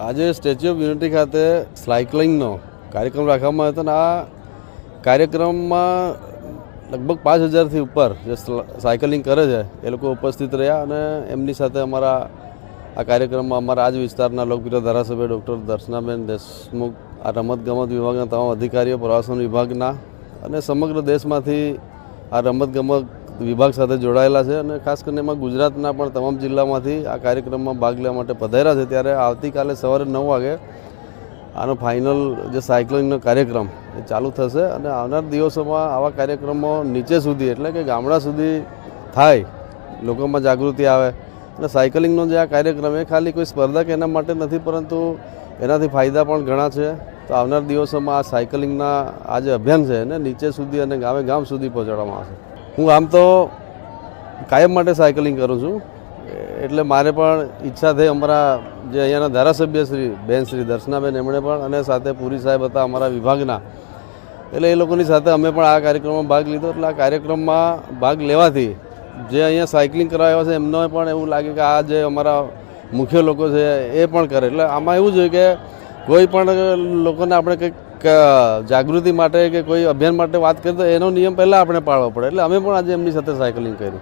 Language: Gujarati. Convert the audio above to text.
આજે સ્ટેચ્યુ ઓફ યુનિટી ખાતે સાયકલિંગનો કાર્યક્રમ રાખવામાં આવ્યો હતો અને આ કાર્યક્રમમાં લગભગ 5000થી ઉપર જે સાયકલિંગ કરે છે એ લોકો ઉપસ્થિત રહ્યા અને એમની સાથે અમારા આ કાર્યક્રમમાં અમારા આજ વિસ્તારના લોકપ્રિય ધારાસભ્ય ડૉક્ટર દર્શનાબેન દેશમુખ, આ રમતગમત વિભાગના તમામ અધિકારીઓ, પ્રવાસન વિભાગના અને સમગ્ર દેશમાંથી આ રમતગમત વિભાગ સાથે જોડાયેલા છે અને ખાસ કરીને એમાં ગુજરાતના પણ તમામ જિલ્લામાંથી આ કાર્યક્રમમાં ભાગ લેવા માટે પધાર્યા છે. ત્યારે આવતીકાલે સવારે 9 વાગે આનો ફાઇનલ જે સાયકલિંગનો કાર્યક્રમ એ ચાલુ થશે અને આવનાર દિવસોમાં આવા કાર્યક્રમો નીચે સુધી એટલે કે ગામડા સુધી થાય, લોકોમાં જાગૃતિ આવે અને સાયકલિંગનો જે આ કાર્યક્રમ એ ખાલી કોઈ સ્પર્ધા કે એના માટે નથી, પરંતુ એનાથી ફાયદા પણ ઘણા છે. તો આવનાર દિવસોમાં આ સાયકલિંગના આ જે અભિયાન છે એને નીચે સુધી અને ગામે ગામ સુધી પહોંચાડવામાં આવશે. હું આમ તો કાયમ માટે સાયકલિંગ કરું છું, એટલે મારે પણ ઈચ્છા થઈ. અમારા જે અહીંયાના ધારાસભ્ય શ્રી દર્શનાબેન એમણે પણ અને સાથે પુરી સાહેબ હતા અમારા વિભાગના, એટલે એ લોકોની સાથે અમે પણ આ કાર્યક્રમમાં ભાગ લીધો. એટલે આ કાર્યક્રમમાં ભાગ લેવાથી જે અહીંયા સાયકલિંગ કરવા આવ્યા છે એમને પણ એવું લાગે કે આ જે અમારા મુખ્ય લોકો છે એ પણ કરે. એટલે આમાં એવું જોઈએ કે કોઈ પણ લોકોને આપણે કંઈક જાગૃતિ માટે કે કોઈ અભિયાન માટે વાત કરીએ તો એનો નિયમ પહેલાં આપણે પાળવો પડે. એટલે અમે પણ આજે એમની સાથે સાયકલિંગ કર્યું.